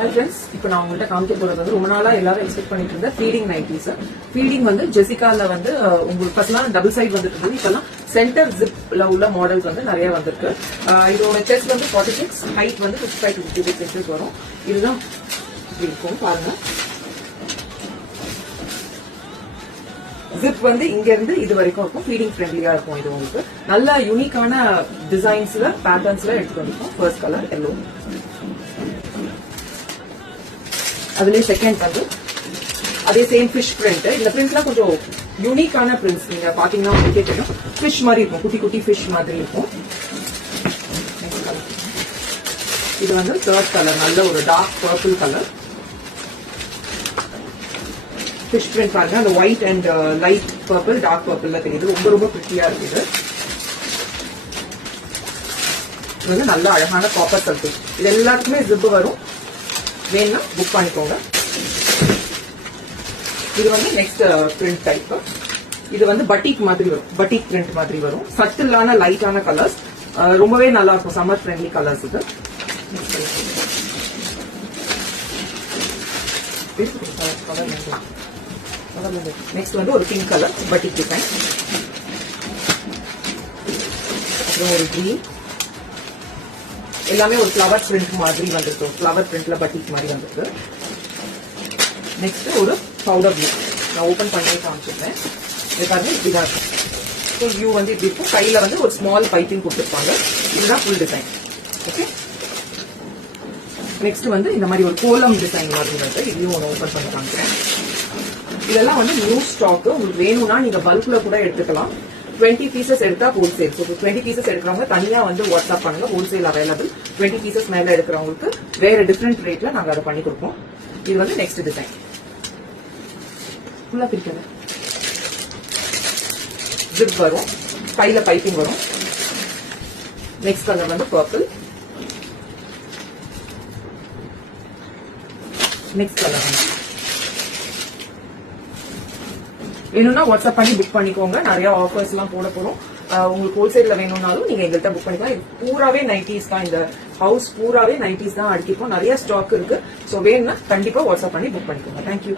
Hi friends, இப்போ நான் உங்கள்கிட்ட காமிக்க போறது வந்து ரொம்ப நாளா எல்லாரும் எக்ஸ்பெக்ட் பண்ணிட்டு இருந்த ஃபீடிங் நைட்டிஸ். ஃபீடிங் வந்து ஜெசிகால வந்து உங்களுக்கு ஃபர்ஸ்ட்லாம் டபுள் சைட் வந்துட்டு இருந்தது. இப்பெல்லாம் சென்டர் ஜிப்ல உள்ள மாடல்ஸ் வந்து நிறைய வந்திருக்கு. இதோட செஸ்ட் வந்து 46, ஹைட் வந்து 55 to 56 இன்ச்சஸ் வரும். இதுதான் இருக்கும் பாருங்க. ஜிப் வந்து இங்க இருந்து இது வரைக்கும் இருக்கும். ஃபீடிங் ஃப்ரெண்ட்லியா இருக்கும். இது உங்களுக்கு நல்ல யூனிக்கான டிசைன்ஸ்ல பேட்டர்ன்ஸ்ல எடுத்துட்டு வந்திருக்கும். First colour yellow. அதுலயே செகண்ட் வந்து அதே சேம் ஃபிஷ் பிரிண்ட். இந்த பிரிண்ட்லாம் கொஞ்சம் யூனிக்கான பிரிண்ட்ஸ். நீங்க பாத்தீங்கன்னா உங்களுக்கே தெரியும், ஃபிஷ் மாதிரி இருக்கும். குட்டி குட்டி ஃபிஷ் மாதிரி இருக்கும். இது வந்து தேர்ட் கலர், நல்ல ஒரு dark purple colour. Fish print பாருங்க, அந்த white and light purple, dark பர்பிள்ல தெரியுது. ரொம்ப ரொம்ப பிரிட்டியா இருக்குது. இது வந்து நல்ல அழகான காப்பர் சர்க்கிள். இது எல்லாத்துக்குமே ஜிப் வரும். வேணும்னா புக் பண்ணிக்கோங்க. இது வந்து நெக்ஸ்ட் பிரிண்ட் டைப். இது வந்து பட்டிக் மாதிரி வரும். பட்டிக் பிரிண்ட் மாதிரி வரும். சட்டிலான லைட்டான கலர்ஸ், ரொம்பவே நல்லா இருக்கும். சம்மர் ஃப்ரெண்ட்லி கலர்ஸ் இது. நெக்ஸ்ட் வந்து ஒரு பிங்க் கலர் பட்டிக் டிசைன். அப்புறம் ஒரு கிரீன். எல்லாமே ஒரு ஃபிளவர் பிரிண்ட் மாதிரி வந்திருக்கு. ஃபிளவர் பிரிண்ட்ல பட்டிக் மாதிரி வந்திருக்கு. நெக்ஸ்ட் ஒரு பவுடர் ப்ளூ. நான் ஓபன் பண்ணி காமிச்சிருந்தேன். இதுக்காக இப்படிதான் இருக்கும். ஸோ வியூ வந்து இப்படி இருக்கும். கையில வந்து ஒரு ஸ்மால் பைப்பிங் கொடுத்துருப்பாங்க. இதுதான் ஃபுல் டிசைன். ஓகே. நெக்ஸ்ட் வந்து இந்த மாதிரி ஒரு கோலம் டிசைன் மாதிரி வந்து இதையும் ஒன்று ஓபன் பண்ணி காமிக்கிறேன். இதெல்லாம் வந்து நியூ ஸ்டாக். உங்களுக்கு வேணும்னா நீங்க பல்க்ல கூட எடுத்துக்கலாம். 20 பீசஸ் எடுத்தா ஹோல்சேல். ஸோ 20 பீசஸ் எடுக்கிறவங்க தனியா வந்து வாட்ஸ்அப் பண்ணுங்க. Wholesale available. 20 பீசஸ் மேல எடுக்கிறவங்களுக்கு வேற டிஃப்ரெண்ட் ரேட்ல நாங்க அதை பண்ணி கொடுப்போம். இது வந்து நெக்ஸ்ட் டிசைன். ஃபுல்லா பிரிக்கல. ஜிப் வரும். கையில பைப்பிங் வரும். நெக்ஸ்ட் கலர் வந்து பர்பிள். நெக்ஸ்ட் கலர் வந்து வேணும்னா வாட்ஸ்அப் பண்ணி புக் பண்ணிக்கோங்க. நிறைய ஆஃபர்ஸ் எல்லாம் போட போறோம். உங்களுக்கு ஹோல்சேல்ல வேணும்னாலும் நீங்க எங்கள்கிட்ட புக் பண்ணிக்கலாம். இது பூராவே நைட்டிஸ் தான். இந்த ஹவுஸ் பூராவே நைட்டிஸ் தான் அடிக்கிப்போம். நிறைய ஸ்டாக் இருக்கு. ஸோ வேணும்னா கண்டிப்பா வாட்ஸ்அப் பண்ணி புக் பண்ணிக்கோங்க. தேங்க்யூ.